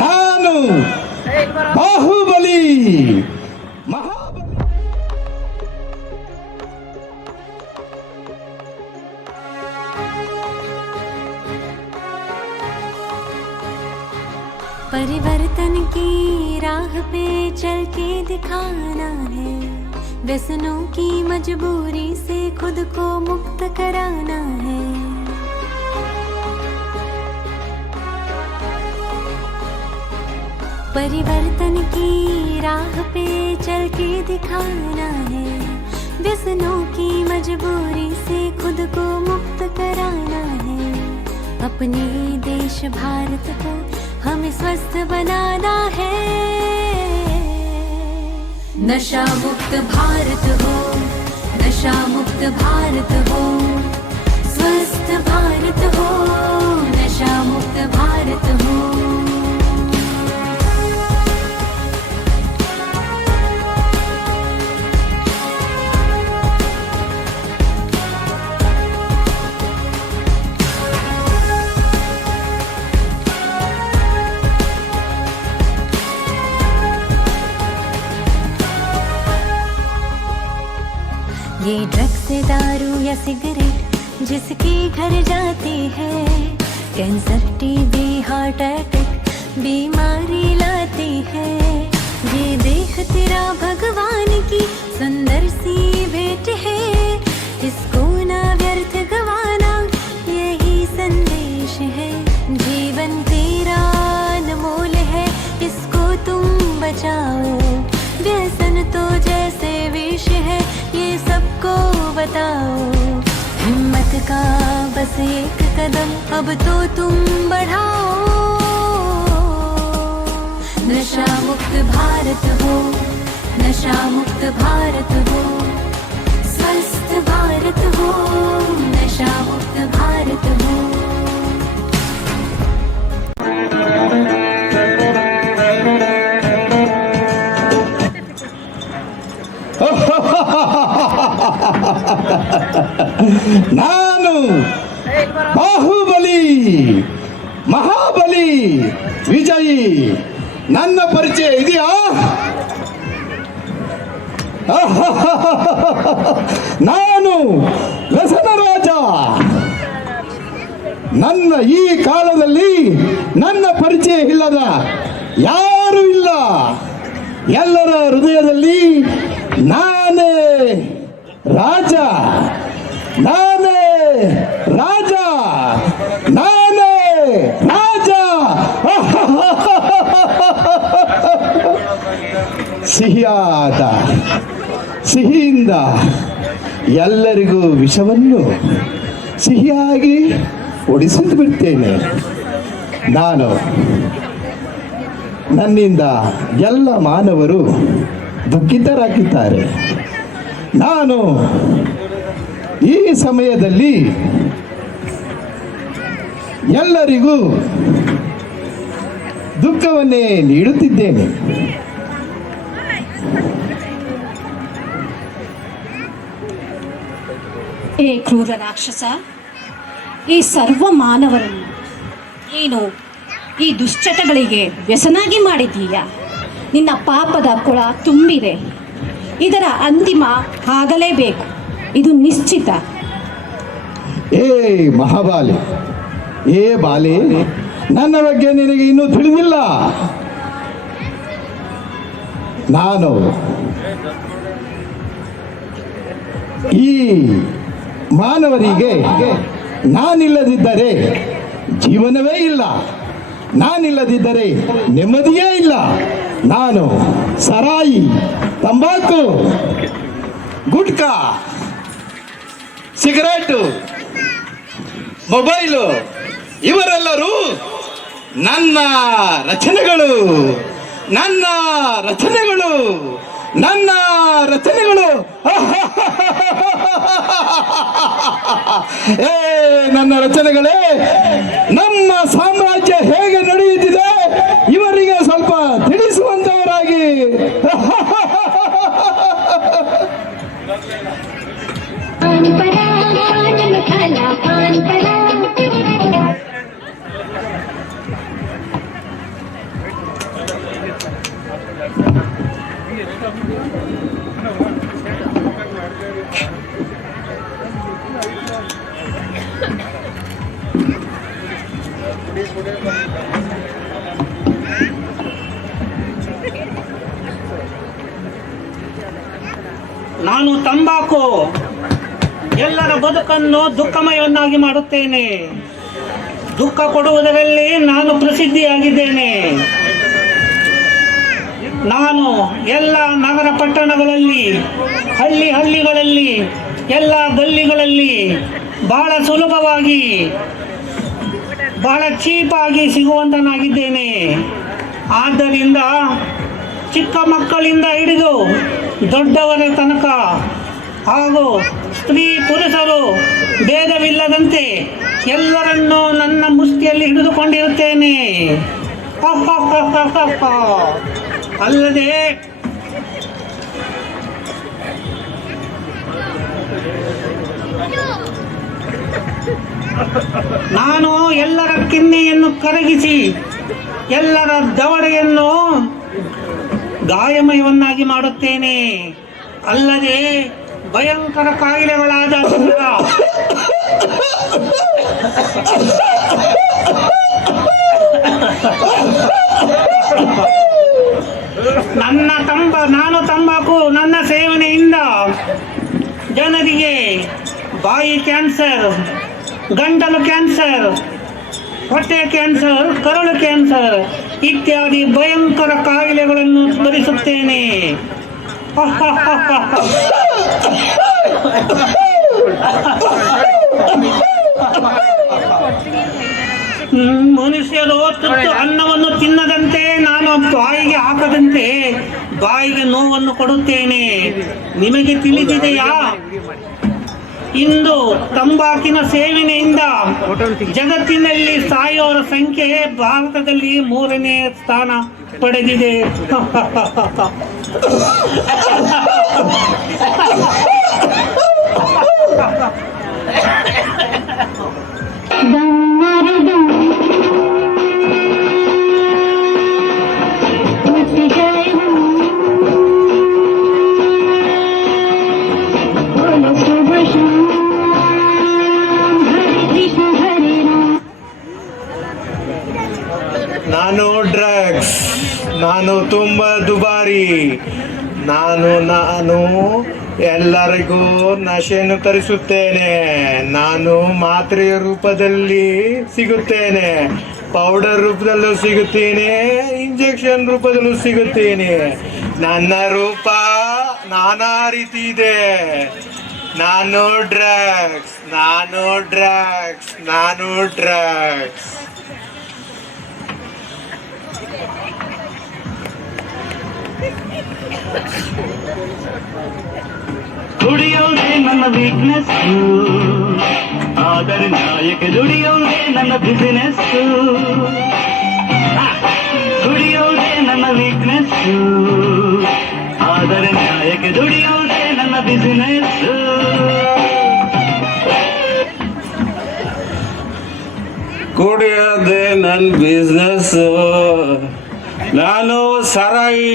ನಾನು ಬಾಹುಬಲಿ ಮಹಾಬಲಿ. परिवर्तन की राह पे चल के दिखाना है, व्यसनों की मजबूरी से खुद को मुक्त कराना है। परिवर्तन की राह पे चल के दिखाना है, व्यसनों की मजबूरी से खुद को मुक्त कराना है। अपने देश भारत को हमें स्वस्थ बनाना है। नशा मुक्त भारत हो, नशा मुक्त भारत हो, स्वस्थ भारत हो, नशा मुक्त भारत हो। ये ड्रग्स से दारू या सिगरेट जिसके घर जाती है, कैंसर टीबी हार्ट अटैक बीमारी लाती है। ये देह तेरा भगवान की सुंदर सी भेंट है, इसको ना व्यर्थ गवाना यही संदेश है। जीवन तेरा अनमोल है, इसको तुम बचाओ। व्यसन तो जैसे विष है, ये सबको बताओ। हिम्मत का बस एक कदम अब तो तुम बढ़ाओ। नशा मुक्त भारत हो, नशा मुक्त भारत हो, स्वस्थ भारत हो, नशा मुक्त भारत हो। ನಾನು ಬಾಹುಬಲಿ ಮಹಾಬಲಿ ವಿಜಯಿ. ನನ್ನ ಪರಿಚಯ ಇದೆಯಾ? ನಾನು ವ್ಯಸನ ರಾಜ. ನನ್ನ ಈ ಕಾಲದಲ್ಲಿ ನನ್ನ ಪರಿಚಯ ಇಲ್ಲದ ಯಾರೂ ಇಲ್ಲ. ಎಲ್ಲರ ಹೃದಯದಲ್ಲಿ ನಾನೇ ರಾಜ, ನಾನೇ ರಾಜ, ನಾನೇ ರಾಜ. ಸಿಹಿಯಾದ ಸಿಹಿಯಿಂದ ಎಲ್ಲರಿಗೂ ವಿಷವನ್ನು ಸಿಹಿಯಾಗಿ ಒಡಿಸಿದ್ದು ಬಿಡ್ತೇನೆ. ನಾನು ನನ್ನಿಂದ ಎಲ್ಲ ಮಾನವರು ದುಃಖಿತರಾಗಿದ್ದಾರೆ. ನಾನು ಈ ಸಮಯದಲ್ಲಿ ಎಲ್ಲರಿಗೂ ದುಃಖವನ್ನೇ ನೀಡುತ್ತಿದ್ದೇನೆ. ಏ ಕ್ರೂರ ರಾಕ್ಷಸ, ಈ ಸರ್ವ ಮಾನವರನ್ನು ನೀನು ಈ ದುಶ್ಚಟಗಳಿಗೆ ವ್ಯಸನಾಗಿ ಮಾಡಿದ್ದೀಯ. ನಿನ್ನ ಪಾಪದ ಕೊಳ ತುಂಬಿದೆ. ಇದರ ಅಂತಿಮ ಆಗಲೇಬೇಕು, ಇದು ನಿಶ್ಚಿತ. ಏ ಮಹಾಬಾಲಿ, ಏ ಬಾಲಿ, ನನ್ನ ಬಗ್ಗೆ ನಿನಗೆ ಇನ್ನೂ ತಿಳಿದಿಲ್ಲ. ನಾನು ಈ ಮಾನವರಿಗೆ ನಾನಿಲ್ಲದಿದ್ದರೆ ಜೀವನವೇ ಇಲ್ಲ, ನಾನಿಲ್ಲದಿದ್ದರೆ ನೆಮ್ಮದಿಯೇ ಇಲ್ಲ. ನಾನು ಸರಾಯಿ, ತಂಬಾಕು, ಗುಟ್ಕಾ, ಸಿಗರೇಟು, ಮೊಬೈಲು ಇವರೆಲ್ಲರೂ ನನ್ನ ರಚನೆಗಳು, ನನ್ನ ರಚನೆಗಳು, ನನ್ನ ರಚನೆಗಳು. ಏ ನನ್ನ ರಚನೆಗಳೇ, ನಮ್ಮ ಸಾಮ್ರಾಜ್ಯ ಹೇಗೆ ನಡೆಯುತ್ತಿದೆ ಇವರಿಗೆ ಸ್ವಲ್ಪ ತಿಳಿಸುವಂತವರಾಗಿ. पान परा, पान मसाला, पान परा। ನಾನು ತಂಬಾಕು ಎಲ್ಲರ ಬದುಕನ್ನು ದುಃಖಮಯವನ್ನಾಗಿ ಮಾಡುತ್ತೇನೆ. ದುಃಖ ಕೊಡುವುದರಲ್ಲಿ ನಾನು ಪ್ರಸಿದ್ಧಿಯಾಗಿದ್ದೇನೆ. ನಾನು ಎಲ್ಲ ನಗರ ಪಟ್ಟಣಗಳಲ್ಲಿ, ಹಳ್ಳಿಗಳಲ್ಲಿ, ಎಲ್ಲ ಗಲ್ಲಿಗಳಲ್ಲಿ ಬಹಳ ಸುಲಭವಾಗಿ, ಬಹಳ ಚೀಪಾಗಿ ಸಿಗುವಂತನಾಗಿದ್ದೇನೆ. ಆದ್ದರಿಂದ ಚಿಕ್ಕ ಮಕ್ಕಳಿಂದ ಹಿಡಿದು ದೊಡ್ಡವರ ತನಕ ಹಾಗೂ ಸ್ತ್ರೀ ಪುರುಷರು ಭೇದವಿಲ್ಲದಂತೆ ಎಲ್ಲರನ್ನೂ ನನ್ನ ಮುಷ್ಟಿಯಲ್ಲಿ ಹಿಡಿದುಕೊಂಡಿರುತ್ತೇನೆ. ಅಲ್ಲದೆ ನಾನು ಎಲ್ಲರ ಕೆನ್ನೆಯನ್ನು ಕರಗಿಸಿ ಎಲ್ಲರ ದವಡೆಯನ್ನು ಗಾಯಮಯವನ್ನಾಗಿ ಮಾಡುತ್ತೇನೆ. ಅಲ್ಲದೆ ಭಯಂಕರ ಕಾಯಿಲೆಗಳಾದ ನಾನು ತಂಬಾಕು ನನ್ನ ಸೇವನೆಯಿಂದ ಜನರಿಗೆ ಬಾಯಿ ಕ್ಯಾನ್ಸರ್, ಗಂಟಲು ಕ್ಯಾನ್ಸರ್, ಹೊಟ್ಟೆ ಕ್ಯಾನ್ಸರ್, ಕರುಳು ಕ್ಯಾನ್ಸರ್ ಇತ್ಯಾದಿ ಭಯಂಕರ ಕಾಯಿಲೆಗಳನ್ನು ಭರಿಸುತ್ತೇನೆ. ಮನುಷ್ಯರು ತುತ್ತು ಅನ್ನವನ್ನು ತಿನ್ನದಂತೆ, ನಾನು ಬಾಯಿಗೆ ಹಾಕದಂತೆ ಬಾಯಿಗೆ ನೋವನ್ನು ಕೊಡುತ್ತೇನೆ. ನಿಮಗೆ ತಿಳಿದಿದೆಯಾ, ಇಂದು ತಂಬಾಕಿನ ಸೇವನೆಯಿಂದ ಜಗತ್ತಿನಲ್ಲಿ ಸಾಯುವವರ ಸಂಖ್ಯೆ ಭಾರತದಲ್ಲಿ 3ನೇ ಸ್ಥಾನ ಪಡೆದಿದೆ. ನಾನು ಡ್ರಗ್ಸ್, ನಾನು ತುಂಬ ದುಬಾರಿ, ನಾನು ಎಲ್ಲರಿಗೂ ನಶೆಯನ್ನು ತರಿಸುತ್ತೇನೆ. ನಾನು ಮಾತ್ರೆಯ ರೂಪದಲ್ಲಿ ಸಿಗುತ್ತೇನೆ, ಪೌಡರ್ ರೂಪದಲ್ಲೂ ಸಿಗುತ್ತೇನೆ, ಇಂಜೆಕ್ಷನ್ ರೂಪದಲ್ಲೂ ಸಿಗುತ್ತೇನೆ. ನನ್ನ ರೂಪ ನಾನಾ ರೀತಿ ಇದೆ. ನಾನು ಡ್ರಗ್ಸ್, ನಾನು ಡ್ರಗ್ಸ್, ನಾನು ಡ್ರಗ್ಸ್. ದುಡಿಯೋದೇ ನನ್ನ ವೀಕ್ನೆಸ್, ಆದರೆ ನ್ಯಾಯಕ್ಕೆ ದುಡಿಯೋದೇ ನನ್ನ ಬಿಸಿನೆಸ್. ದುಡಿಯೋದೇ ನನ್ನ ವೀಕ್ನೆಸ್, ಆದರೆ ನ್ಯಾಯಕ್ಕೆ ದುಡಿಯೋದೇ ನನ್ನ ಬಿಸಿನೆಸ್. ಕುಡಿಯೋದೇ ನನ್ನ ಬಿಸ್ನೆಸ್. ನಾನು ಸರಾಯಿ,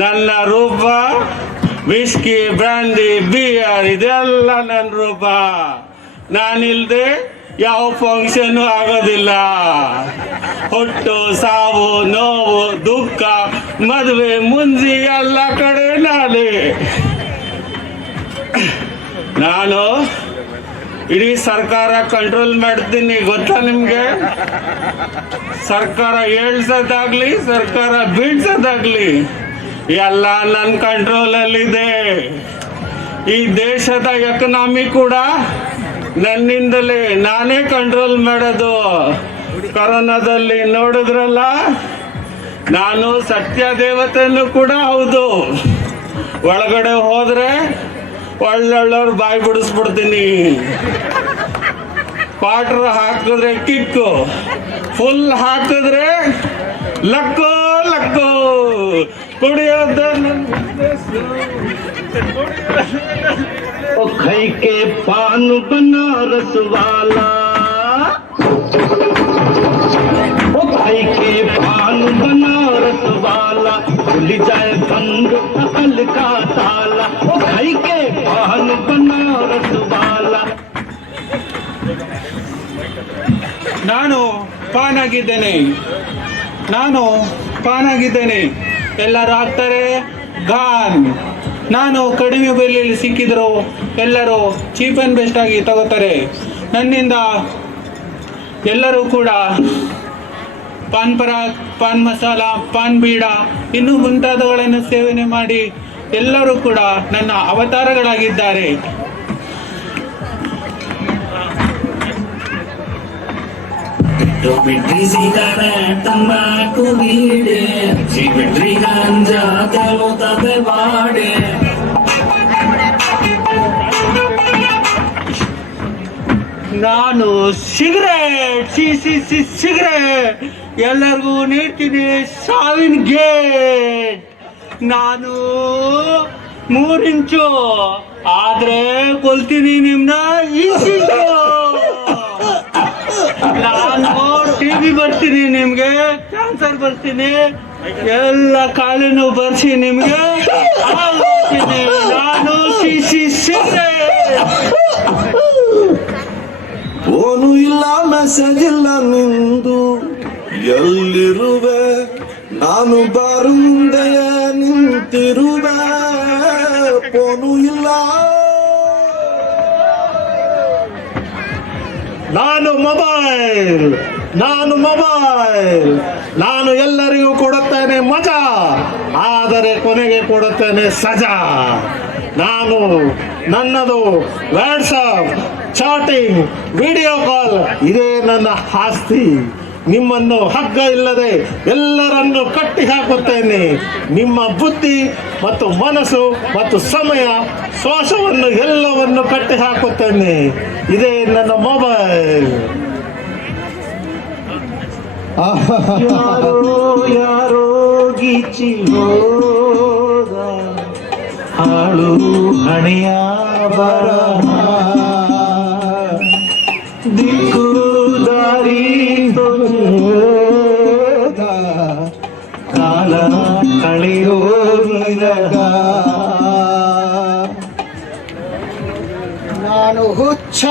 ನನ್ನ ರೂಪ ವಿಸ್ಕಿ, ಬ್ರ್ಯಾಂಡಿ, ಬಿಯರ್ ಇದೆಲ್ಲ ನನ್ನ ರೂಪ. ನಾನಿಲ್ದೆ ಯಾವ ಫಂಕ್ಷನ್ ಆಗೋದಿಲ್ಲ. ಹುಟ್ಟು, ಸಾವು, ನೋವು, ದುಃಖ, ಮದುವೆ, ಮುಂಜಿ ಎಲ್ಲ ಕಡೆ ನಾನು ಇಡೀ ಸರ್ಕಾರ ಕಂಟ್ರೋಲ್ ಮಾಡ್ತೀನಿ. ಗೊತ್ತಾ ನಿಮ್ಗೆ? ಸರ್ಕಾರ ಏಳ್ಸೋದಾಗ್ಲಿ, ಸರ್ಕಾರ ಬೀಳ್ಸೋದಾಗ್ಲಿ ಎಲ್ಲ ನನ್ನ ಕಂಟ್ರೋಲಲ್ಲಿದೆ. ಈ ದೇಶದ ಎಕನಾಮಿ ಕೂಡ ನನ್ನಿಂದಲೇ, ನಾನೇ ಕಂಟ್ರೋಲ್ ಮಾಡೋದು. ಕೊರೋನಾದಲ್ಲಿ ನೋಡಿದ್ರಲ್ಲ, ನಾನು ಸತ್ಯ ದೇವತೆಯನ್ನು ಕೂಡ ಹೌದು. ಒಳಗಡೆ ಹೋದ್ರೆ ಒಳ್ಳೊಳ್ಳವ್ರು ಬಾಯಿ ಬಿಡಿಸ್ಬಿಡ್ತೀನಿ. ಕ್ವಾರ್ಟರ್ ಹಾಕಿದ್ರೆ ಕಿಕ್ಕು, ಫುಲ್ ಹಾಕಿದ್ರೆ ಲಕ್ಕು. ಕುಡಿಯೋದು खई के पान बनारस वाला, खाई के पान बनारस वाला, खुल जाए बंद अकल का ताला. खाई के पान बनारस वाला. ಪಾನ್ ಆಗಿದ್ದೇನೆ. ಎಲ್ಲರೂ ಹಾಕ್ತಾರೆ ಗಾನ್. ನಾನು ಕಡಿಮೆ ಬೆಲೆಯಲ್ಲಿ ಸಿಕ್ಕಿದ್ರು ಎಲ್ಲರೂ ಚೀಪ್ ಆ್ಯಂಡ್ ಬೆಸ್ಟ್ ಆಗಿ ತಗೋತಾರೆ. ನನ್ನಿಂದ ಎಲ್ಲರೂ ಕೂಡ ಪಾನ್ ಪರಾಗ್, ಪಾನ್ ಮಸಾಲ, ಪಾನ್ ಬೀಡ ಇನ್ನೂ ಮುಂತಾದವುಗಳನ್ನು ಸೇವನೆ ಮಾಡಿ ಎಲ್ಲರೂ ಕೂಡ ನನ್ನ ಅವತಾರಗಳಾಗಿದ್ದಾರೆ. ತಂಬಾಕು ಬೀಡೆ ಸಿಬಿಟ್ರಿ ಗಾಂಜಾ ತಲುತ್ತದೆ ಬಾಡೆ. ನಾನು ಸಿಗರೇಟ್ ಸಿಗರೇಟ್ ಎಲ್ಲರಿಗೂ ನೀಡ್ತೀನಿ ಸಾವಿನ ಗೇಟ್. ನಾನು 3 ಇಂಚು ಆದ್ರೆ ಕೊಲ್ತೀನಿ ನಿಮ್ನ ಇಂಚಿಂಚು. ನಾನು ಟಿವಿ ಬರ್ತೀನಿ, ನಿಮ್ಗೆ ಕ್ಯಾನ್ಸರ್ ಬರ್ತೀನಿ, ಎಲ್ಲ ಕಾಲಿನೂ ಬರ್ಸಿ ನಿಮ್ಗೆ ಆಗ್ತೀನಿ. ನಾನು ಸಿಗರೇಟ್. ಫೋನು ಇಲ್ಲ, ಮೆಸೇಜ್ ಇಲ್ಲ ನಿಂದು, ಎಲ್ಲಿರುವೆ ನಾನು ಬಾರು ಮುಂದೆ ನಿಂತಿರುವೆ. ಫೋನು ಇಲ್ಲ. ನಾನು ಮೊಬೈಲ್, ನಾನು ಎಲ್ಲರಿಗೂ ಕೊಡುತ್ತೇನೆ ಮಜಾ, ಆದರೆ ಕೊನೆಗೆ ಕೊಡುತ್ತೇನೆ ಸಜಾ. ನನ್ನದು ವಾಟ್ಸಪ್, ಚಾಟಿಂಗ್, ವಿಡಿಯೋ ಕಾಲ್ ಇದೇ ನನ್ನ ಆಸ್ತಿ. ನಿಮ್ಮನ್ನು ಹಗ್ಗ ಇಲ್ಲದೆ ಎಲ್ಲರನ್ನು ಕಟ್ಟಿ ಹಾಕುತ್ತೇನೆ. ನಿಮ್ಮ ಬುದ್ಧಿ ಮತ್ತು ಮನಸ್ಸು ಮತ್ತು ಸಮಯ, ಶ್ವಾಸವನ್ನು ಎಲ್ಲವನ್ನು ಕಟ್ಟಿ ಹಾಕುತ್ತೇನೆ. ಇದೇ ನನ್ನ ಮೊಬೈಲ್. ಯಾರೋ ಗೀಚಿ ಹೋದ ಹಾಳು ಹಣೆಯ ಬರಹ, ದಿಕ್ಕು ದಾರಿ ತೋರಿದ ಕಾಲ ಕಳೆಯೋ ವಿರಹ. ನಾನು ಹುಚ್ಚ.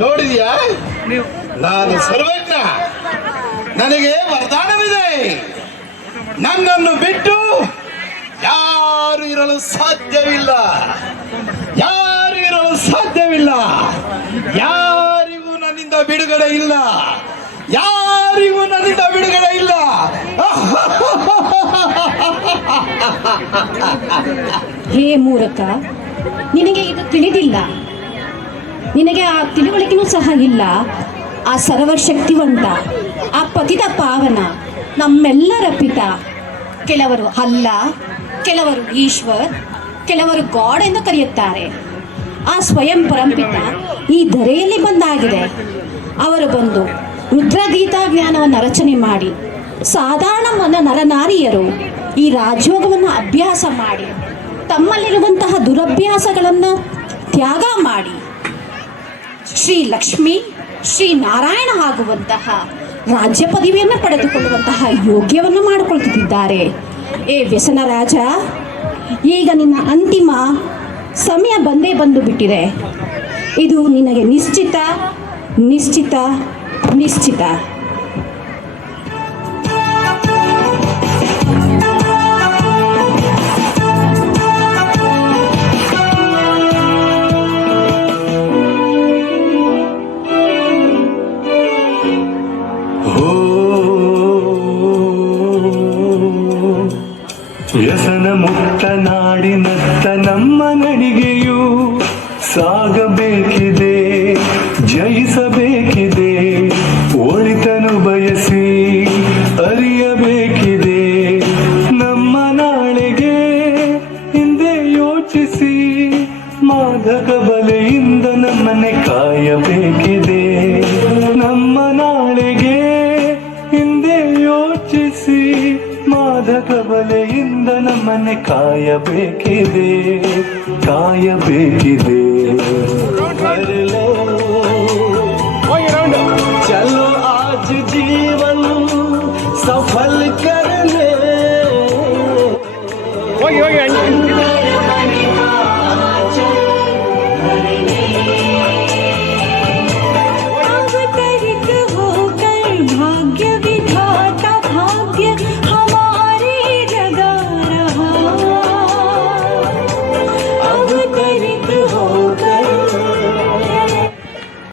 ನೋಡಿದ್ಯಾ? ನಾನು ಸರ್ವಜ್ಞ, ನನಗೆ ವರದಾನವಿದೆ. ನನ್ನನ್ನು ಬಿಟ್ಟು ಯಾರು ಇರಲು ಸಾಧ್ಯವಿಲ್ಲ, ಯಾರಿಗೂ ನನ್ನಿಂದ ಬಿಡುಗಡೆ ಇಲ್ಲ, ಹೇ ಮೂರಕ, ನಿನಗೆ ಇದು ತಿಳಿದಿಲ್ಲ. ನಿನಗೆ ಆ ತಿಳುವಳಿಕೆನೂ ಸಹ ಇಲ್ಲ. ಆ ಸರ್ವಶಕ್ತಿವಂತ, ಆ ಪತಿತ ಪಾವನ, ನಮ್ಮೆಲ್ಲರ ಪಿತ. ಕೆಲವರು ಅಲ್ಲ, ಕೆಲವರು ಈಶ್ವರ್, ಕೆಲವರು ಗಾಡ್ ಎಂದು ಕರೆಯುತ್ತಾರೆ. ಆ ಸ್ವಯಂ ಪರಂಪಿತ ಈ ಧರೆಯಲ್ಲಿ ಬಂದಾಗಿದೆ. ಅವರು ಬಂದು ರುದ್ರಗೀತಾ ಜ್ಞಾನವನ್ನು ರಚನೆ ಮಾಡಿ ಸಾಧಾರಣ ನರನಾರಿಯರು ಈ ರಾಜಯೋಗವನ್ನು ಅಭ್ಯಾಸ ಮಾಡಿ ತಮ್ಮಲ್ಲಿರುವಂತಹ ದುರಭ್ಯಾಸಗಳನ್ನು ತ್ಯಾಗ ಮಾಡಿ ಶ್ರೀ ಲಕ್ಷ್ಮಿ, ಶ್ರೀ ನಾರಾಯಣ ಆಗುವಂತಹ ರಾಜ್ಯ ಪದವಿಯನ್ನು ಪಡೆದುಕೊಳ್ಳುವಂತಹ ಯೋಗ್ಯವನ್ನು ಮಾಡಿಕೊಳ್ಳುತ್ತಿದ್ದಾರೆ. ಏ ವ್ಯಸನ ರಾಜ, ಈಗ ನಿನ್ನ ಅಂತಿಮ ಸಮಯ ಬಂದು ಬಿಟ್ಟಿದೆ. ಇದು ನಿನಗೆ ನಿಶ್ಚಿತ. ವ್ಯಸನ ಮುಕ್ತ ನಾಡಿನತ್ತ ನಮ್ಮ ನಡಿಗೆಯು ಸಾಗಬೇಕಿದೆ, ಜಯಿಸಬೇಕಿದೆ. ಒಳಿತನು ಬಯಸಿ ಅರಿಯಬೇಕಿದೆ, ಕಾಯಬೇಕಿದೆ ನಮ್ಮ ನಾಳೆಗೆ ಹಿಂದೆ ಯೋಚಿಸಿ ಮಾದಕ ಬಲೆಯಿಂದ ನಮ್ಮನೆ ಕಾಯಬೇಕಿದೆ ಕಾಯಬೇಕಿದೆ चलो आज जीवन सफल करने अवतरित होकर भाग्य